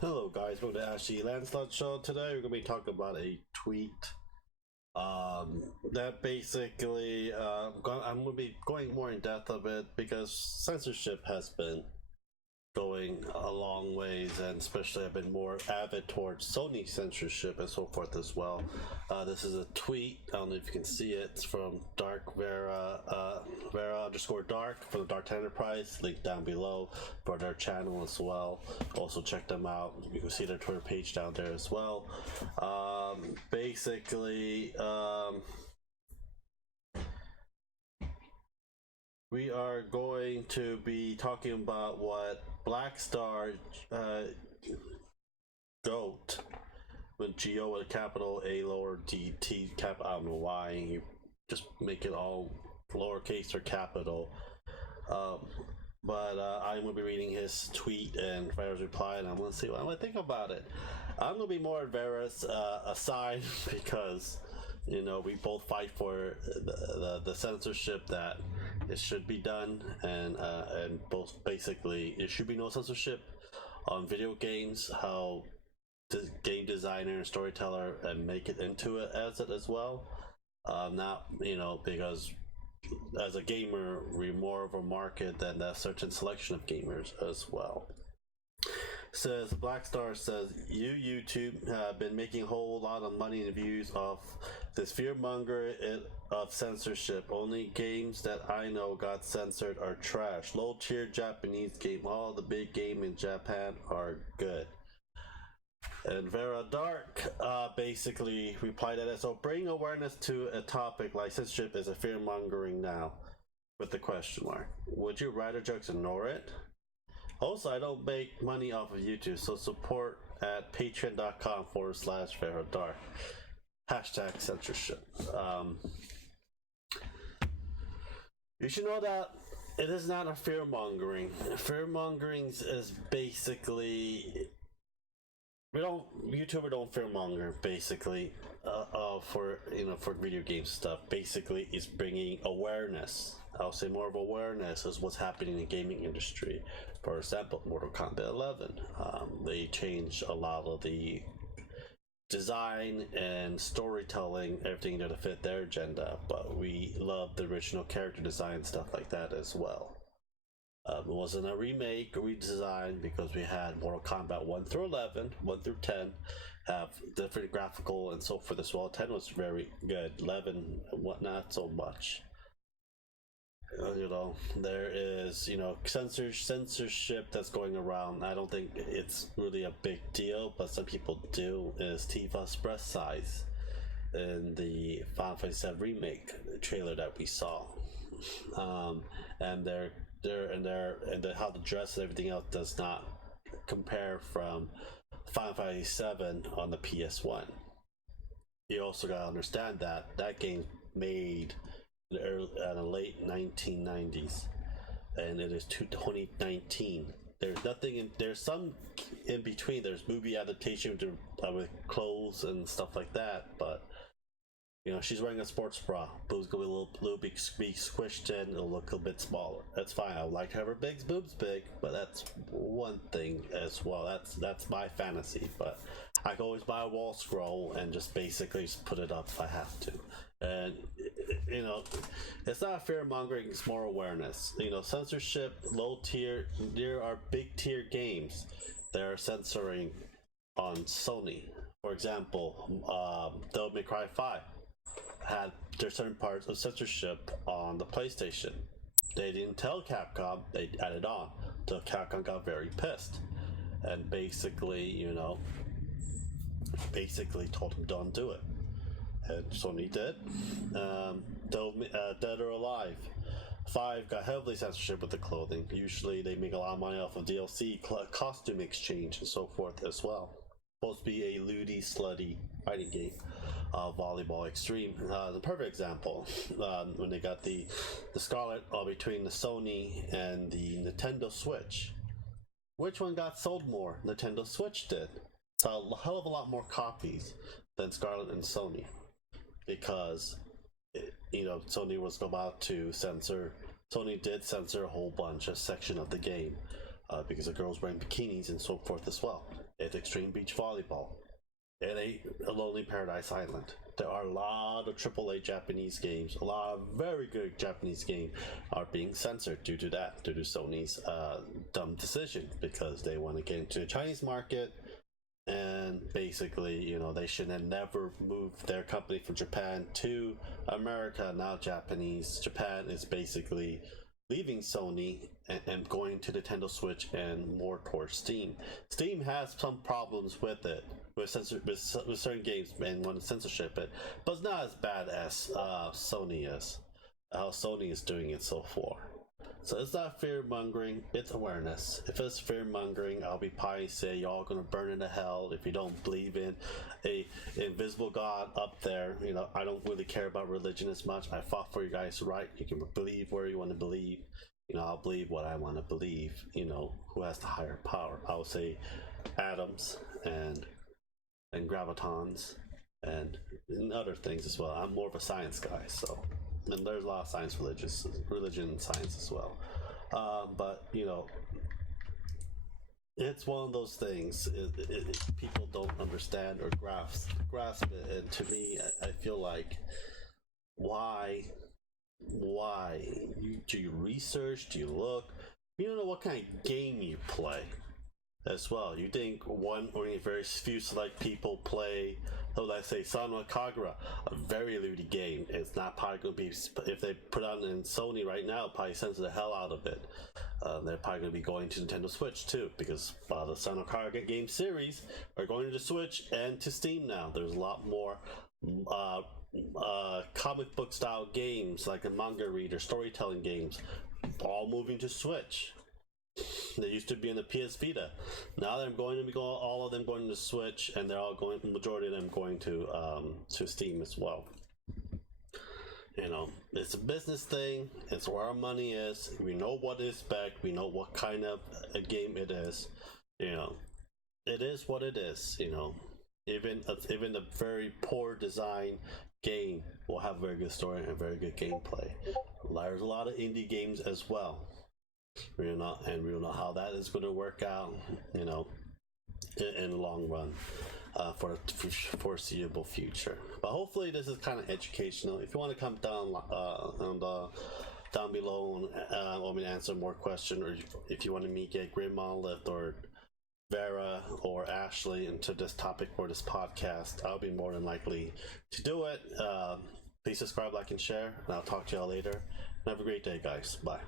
Hello guys, welcome to Ashley Lancelot Show. Today we're going to be talking about a tweet that basically I'm going to be going more in depth of it because censorship has been going a long ways, and especially I've been more avid towards Sony censorship and so forth as well. This is a tweet, I don't know if you can see it, it's from Dark Vera Vera_Dark from the Dark Enterprise, link down below for their channel as well. Also check them out, you can see their Twitter page down there as well. We are going to be talking about what Black Star GOAT with GO with a capital A lower D T cap, I don't know why you just make it all lowercase or capital. But I'm going to be reading his tweet and Vera's reply, and I'm going to see what I'm going to think about it. I'm going to be more on Vera's side because, you know, we both fight for the censorship that it should be done, and both basically it should be no censorship on video games. How the game designer and storyteller and make it into it as well. Not, you know, because as a gamer we're more of a market than a certain selection of gamers as well. Says Black Star says, YouTube have been making a whole lot of money and views off this fearmonger of censorship. Only games that I know got censored are trash. Low tier Japanese game. All the big game in Japan are good. And Vera Dark basically replied to that. So bring awareness to a topic like censorship is a fear mongering now, with the question mark. Would you rather just ignore it? Also, I don't make money off of YouTube, so support at patreon.com/VeraDark. Hashtag censorship. You should know that it is not a fear mongering. Fear mongering is basically, YouTuber don't fear monger basically for video game stuff. Basically, it's bringing awareness. I'll say more of awareness is what's happening in the gaming industry. For example, Mortal Kombat 11, they changed a lot of the design and storytelling, everything to fit their agenda, but we love the original character design, stuff like that as well. It wasn't a remake or redesign because we had Mortal Kombat 1 through 11, 1 through 10 have different graphical and so forth as well. 10 was very good, 11 not so much. You know, there is, you know, censorship that's going around. I don't think it's really a big deal, but some people do. Is Tifa's breast size in the Final Fantasy VII remake trailer that we saw, and how the dress and everything else does not compare from Final Fantasy VII on the PS1. You also gotta understand that that game made in the late 1990s, and it is 2019. There's nothing in there's some in between. There's movie adaptation with clothes and stuff like that, but you know, she's wearing a sports bra. Boobs gonna be a little bit squished in. It'll look a bit smaller. That's fine. I would like to have her boobs big, but that's one thing as well. That's my fantasy. But I can always buy a wall scroll and just basically just put it up if I have to. And you know, it's not fear mongering. It's more awareness. You know, censorship, low tier. There are big tier games that are censoring on Sony. For example, Devil May Cry 5. Had their certain parts of censorship on the PlayStation. They didn't tell Capcom, they added on. So Capcom got very pissed and basically, you know, told them don't do it. And Sony did. Dead or Alive 5 got heavily censorship with the clothing. Usually they make a lot of money off of DLC, costume exchange, and so forth as well. Supposed to be a lewdy, slutty fighting game. Volleyball Extreme, the perfect example, when they got the Scarlet between the Sony and the Nintendo Switch. Which one got sold more? Nintendo Switch did. Sold a hell of a lot more copies than Scarlet and Sony, because you know, Sony was about to censor. Sony did censor a whole bunch, a section of the game, because the girls wearing bikinis and so forth as well. it's Extreme Beach Volleyball, and a Lonely Paradise Island. There are a lot of AAA Japanese games, a lot of very good Japanese games are being censored due to that, due to Sony's dumb decision, because they want to get into the Chinese market. And basically, you know, they should have never moved their company from Japan to America. Now Japan is basically leaving Sony and going to Nintendo Switch and more towards Steam. Steam has some problems with it, with certain games and want to censorship it, but it's not as bad as Sony is. How Sony is doing it so far. So it's not fear mongering, it's awareness. If it's fear mongering, I'll be probably say y'all gonna burn into hell if you don't believe in a invisible God up there. You know, I don't really care about religion as much. I fought for you guys' right. You can believe where you want to believe. You know, I'll believe what I want to believe. You know, who has the higher power? I would say atoms and gravitons and other things as well. I'm more of a science guy, so. And there's a lot of science, religion and science as well. But, you know, it's one of those things people don't understand or grasp it. And to me, I feel like, why? Do you research? Do you look? You don't know what kind of game you play as well. You think one or very few select people play, let's say Sanwa Kagura, a very lewd game. It's not probably going to be, if they put on in Sony right now, probably censor the hell out of it. They're probably going to be going to Nintendo Switch too, because the Sanwa Kagura game series are going to the Switch and to Steam now. There's a lot more comic book style games, like a manga reader, storytelling games, all moving to Switch. They used to be in the PS Vita. Now they're going to be all of them going to Switch, and they're all going. Majority of them going to Steam as well. You know, it's a business thing. It's where our money is. We know what to expect. We know what kind of a game it is. You know, it is what it is. You know, even a very poor design game will have a very good story and very good gameplay. There's a lot of indie games as well. We don't know how that is going to work out, you know, in the long run, for the foreseeable future. But hopefully this is kind of educational. If you want to come down down below and want me to answer more questions, or if you want me to get Grim Monolith or Vera or Ashley into this topic for this podcast, I'll be more than likely to do it. Please subscribe, like, and share, and I'll talk to y'all later. Have a great day, guys. Bye.